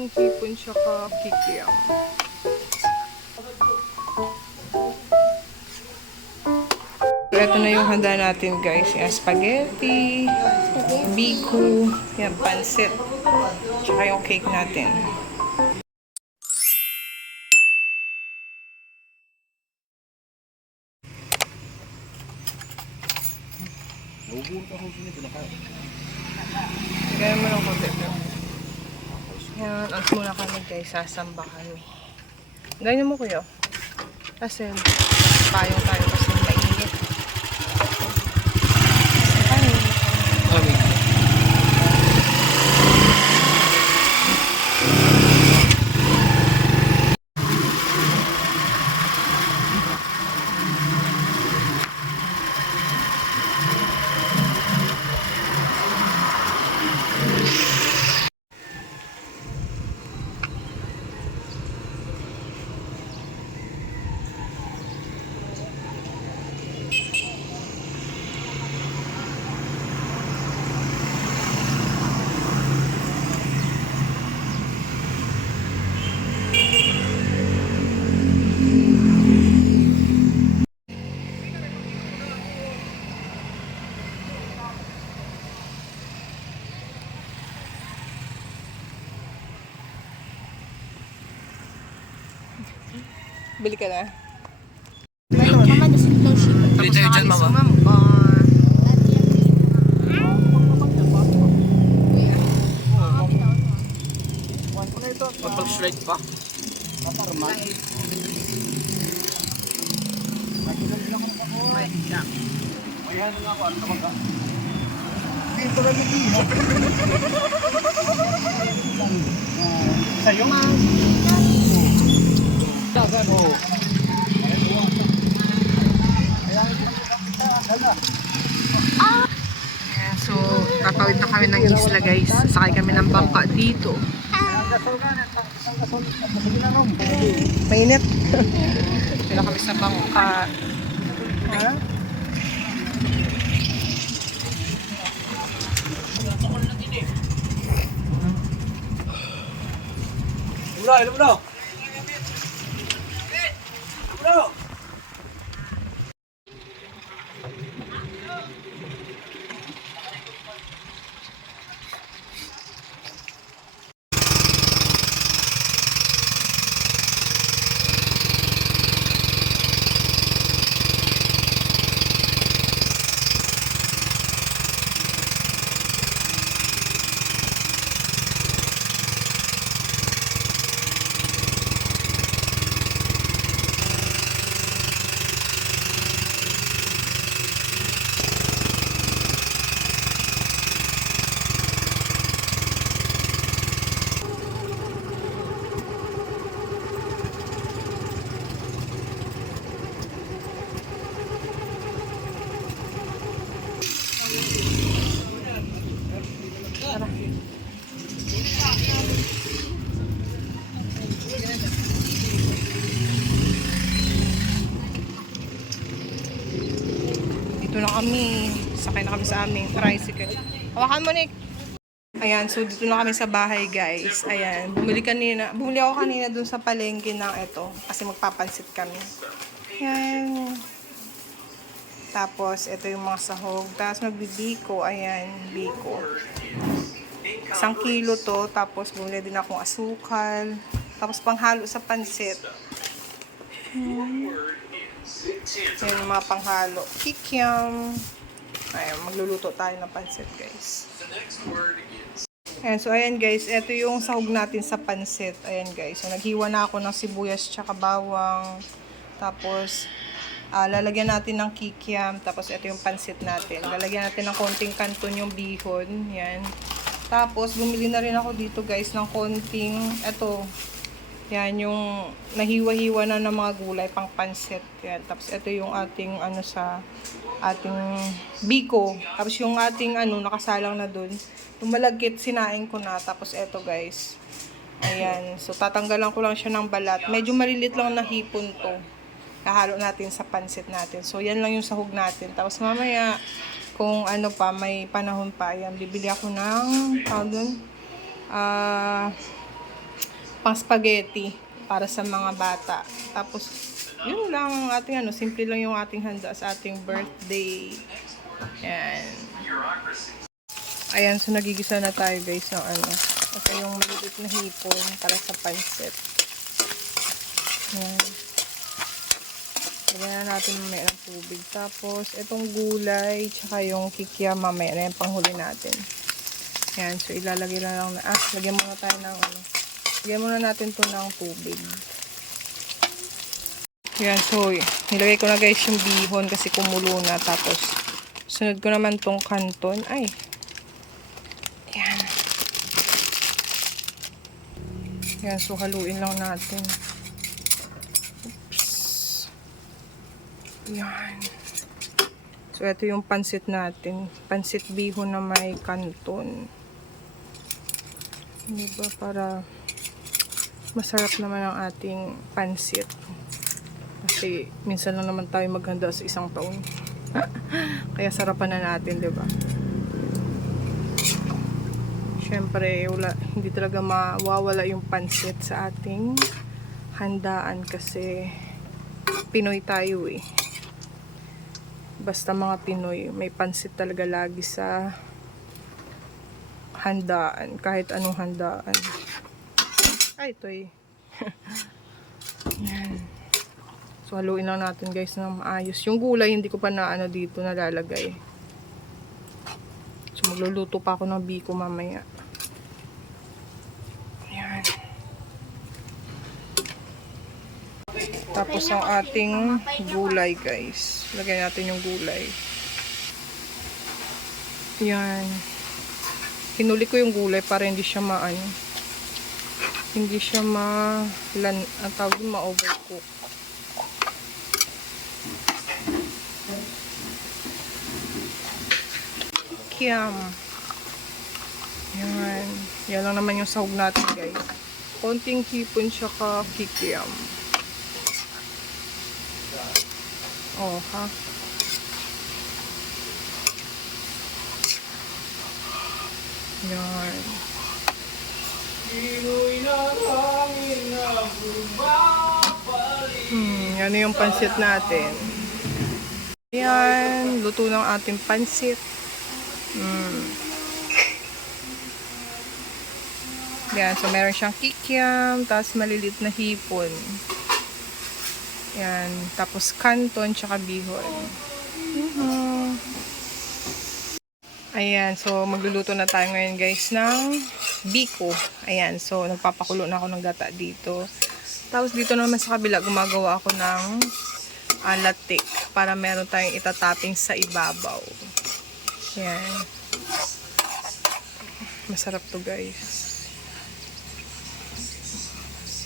konting hipon tsaka kikiam. So, ito na yung handa natin guys. Yan, spaghetti, biko, yan, pansit, tsaka yung cake natin. Gaya mo lang konti. Yan, ang muna kami guys, sasamba kami. Ganyan mo kuya. Kasi payong tayo kasi mainit. Bili ka na. Mama, nasin daw siya. Bili tayo dyan, mama. Pag-slide pa. Paparman. Ayan nga ako, ano naman ka? Dito lang yung iyo. Sa'yo? Dagan, oo. So, tatawid na kami ng isla guys. Sakay kami ng bangka dito. Mainit. Pila kami sa bangka. Ha? Ilan mo na? Bro! Dito na kami. Sakay na kami sa aming tricycle. Hawakan mo, Nick. Ayan, so dito na kami sa bahay, guys. Ayan, bumili ako kanina dun sa palengke ng ito. Kasi magpapansit kami. Ayan. Tapos, ito yung mga sahog. Tapos, magbibiko. Ayan, biko. 1 kilo to. Tapos, bumili din akong asukal. Tapos, panghalo sa pansit. Ayan yung mga panghalo. Kikiam. Ayan, magluluto tayo ng pansit, guys. Ayan, so ayan guys, ito yung sahog natin sa pansit. Ayan guys, so naghiwa na ako ng sibuyas tsaka bawang. Tapos, lalagyan natin ng kikiam. Tapos, ito yung pansit natin. Lalagyan natin ng konting kanton yung bihon. Yan. Tapos, bumili na rin ako dito guys ng konting, ito, yan, yung nahiwa-hiwa na ng mga gulay, pang pansit. Yan. Tapos, ito yung ating, sa ating biko. Tapos, yung ating, nakasalang na dun. Yung malagkit, sinaing ko na. Tapos, ito guys. Ayan. So, tatanggalan ko lang siya ng balat. Medyo malilit lang na hipon to. Nahalo natin sa pansit natin. So, yan lang yung sahog natin. Tapos, mamaya, kung pa, may panahon pa, yan, bibili ako ng, pang spaghetti para sa mga bata. Tapos, yun lang ang ating simple lang yung ating handa sa ating birthday. Yan. Ayan, so nagigisa na tayo guys ng ito yung maliit na hipon para sa pancit. Yan. Lagyan na natin mamaya ng tubig. Tapos, itong gulay, tsaka yung kikiam mamaya na yung panghuli natin. Yan, so ilalagay lang na, lagyan muna tayo ng lagyan muna natin to ng tubig. Yan, so nilagay ko na guys yung bihon kasi kumulo na. Tapos, sunod ko naman tong kanton. Ay, yan. Yan, so haluin lang natin. Oops. Yan. So, ito yung pansit natin. Pansit bihon na may kanton. Diba? Para masarap naman ang ating pansit. Kasi, minsan lang naman tayo maghanda sa isang taon. Kaya sarapan na natin, diba? Siyempre, hindi talaga mawawala yung pansit sa ating handaan kasi Pinoy tayo eh. Basta mga Pinoy, may pansit talaga lagi sa handaan. Kahit anong handaan. Ay, ito eh. Yan. So, haluin lang natin guys ng maayos. Yung gulay, hindi ko pa na dito nalalagay. So, magluluto pa ako ng biko mamaya. Yan. Tapos ang ating gulay guys. Lagyan natin yung gulay. Yan. Hinuli ko yung gulay para hindi siya hindi siya ang tawag ma-overcook. Kiam. Yan. Yan lang naman yung sahog natin guys. Konting hipon tsaka kikiam. Oh, ha? Yan. Yan yung pansit natin. Yan. Luto ng ating pansit. Yan. So, meron siyang kikiam. Tapos, malilit na hipon. Yan. Tapos, kanton tsaka bihon. Ayan. So, magluluto na tayo ngayon guys ng biko. Ayan. So, nagpapakulo na ako ng gata dito. Tapos, dito naman sa kabila, gumagawa ako ng latik para meron tayong itatapping sa ibabaw. Ayan. Masarap to guys.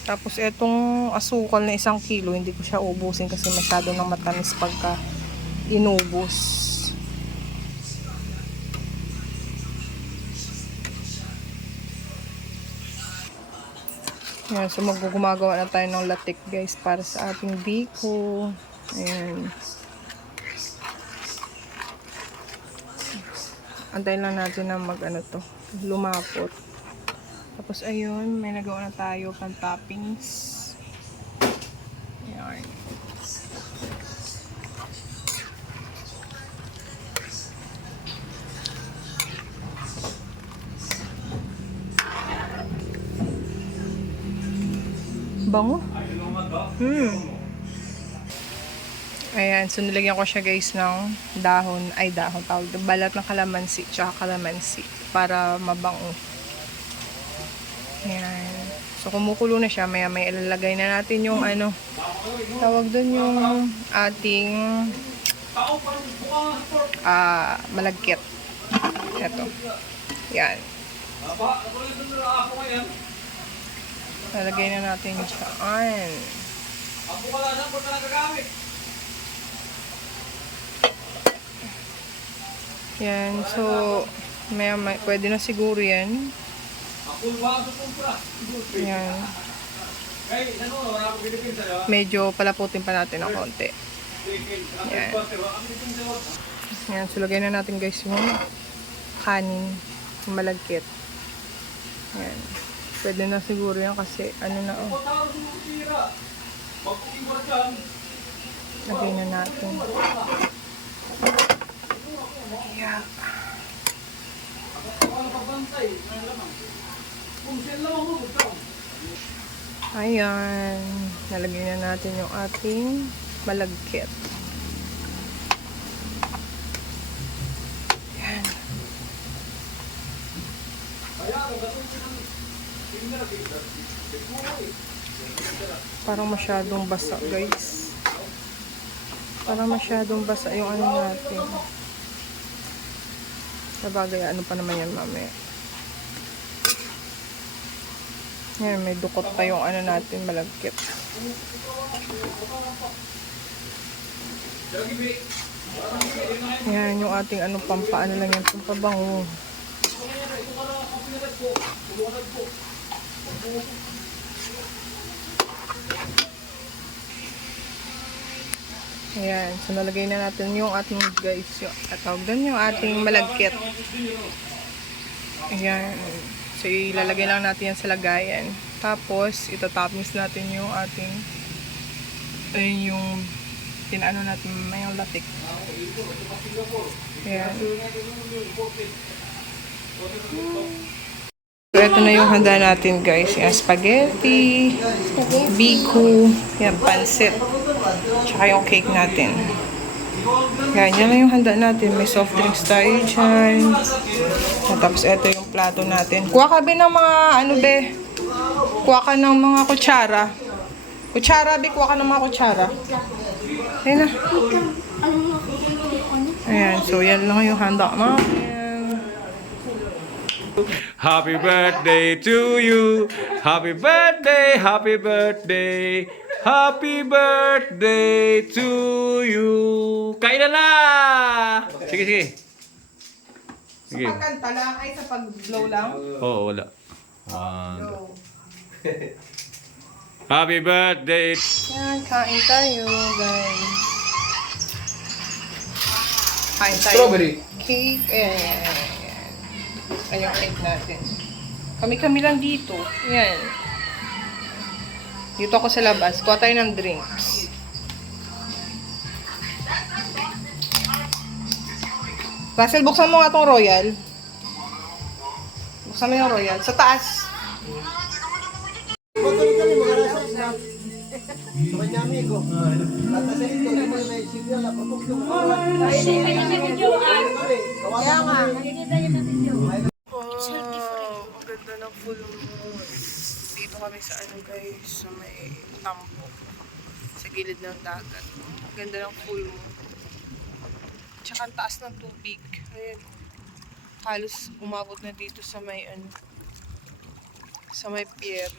Tapos, etong asukal na 1 kilo, hindi ko siya ubusin kasi masyado nang matamis pagka inubos. Ayan, so gumagawa na tayo ng latik guys para sa ating biko. Ayan. Antayin lang natin na lumapot. Tapos ayun, may nagawa na tayo pang toppings. Ayan. Bango. Ayan, so nilagyan ko siya guys ng tawag, balat ng kalamansi, tsaka kalamansi para mabango. Ayan. So kumukulo na siya, maya may ilalagay na natin yung tawag doon yung ating malagkit. Ito. Yan. Lalagay na natin yung saan. Yan. So, pwede na siguro yan. Yan. Medyo palaputin pa natin ng konti. Yan. Yan. So, lagay na natin guys yung kanin. Yung malagkit. Yan. Pwede na siguro yan kasi ano na oh. Lagay na natin. Yeah. Ayan. Nalagay na natin yung ating malagkit. Ayan. Parang masyadong basa, guys. Parang masyadong basa yung ano natin. Sabagay, ano pa naman yan mamaya. Yan, may dukot pa yung ano natin, malagkit. Yan, yung ating ano, pampaano lang yan, pampabango. Ayan, so nalagay na natin yung ating guys, yung atawgan yung ating malagkit. Ayan, so ilalagay lang natin yan sa lagayan. Tapos, itatoppings natin yung ating, ayun yung, pinaano natin mayong latik. Ayan. So, ito na yung handa natin guys. Yan, spaghetti, biko, yan, pansit, tsaka yung cake natin. Yan, yan lang yung handa natin. May soft drinks tayo dyan. Tapos ito yung plato natin. Kuha ka be ng mga, ano be? Kuha ka ng mga kutsara. Kutsara, be, kuha ka ng mga kutsara. Ayan na. Ayan, so yan lang yung handa natin. Happy birthday to you. Happy birthday, happy birthday. Happy birthday to you. Kailan na? Sige, sige. Sa pagkanta lang, ay sa pag-blow lang? Oo, wala. Happy birthday. Yan, kain tayo, guys. Kain tayo. Strawberry. Cake, ayan. Ayan yung cake natin. Kami-kami lang dito. Ayan. Dito ako sa labas. Kuha tayo ng drinks. Russell, buksan mo nga itong Royal. Buksan mo yung Royal. Sa taas. Kaya nga. Wow, ang ganda ng full moon. Dito kami sa ano guys, sa may tampo. Sa gilid ng dagat. Ang ganda ng full moon. Tsaka ang taas ng tubig. Ayan. Halos umabot na dito sa may ano, sa may pier.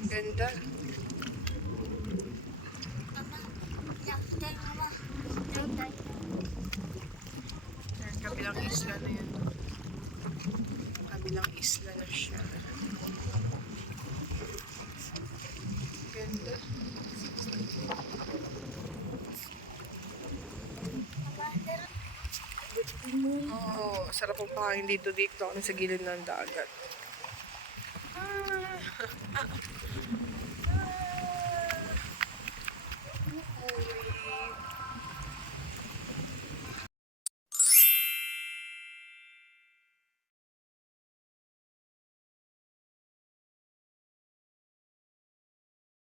Ang ganda. Kabilang isla na yan. Kabilang isla na siya. Ganda. Oh, sarap ang pakain dito kami sa gilid ng dagat. Uy.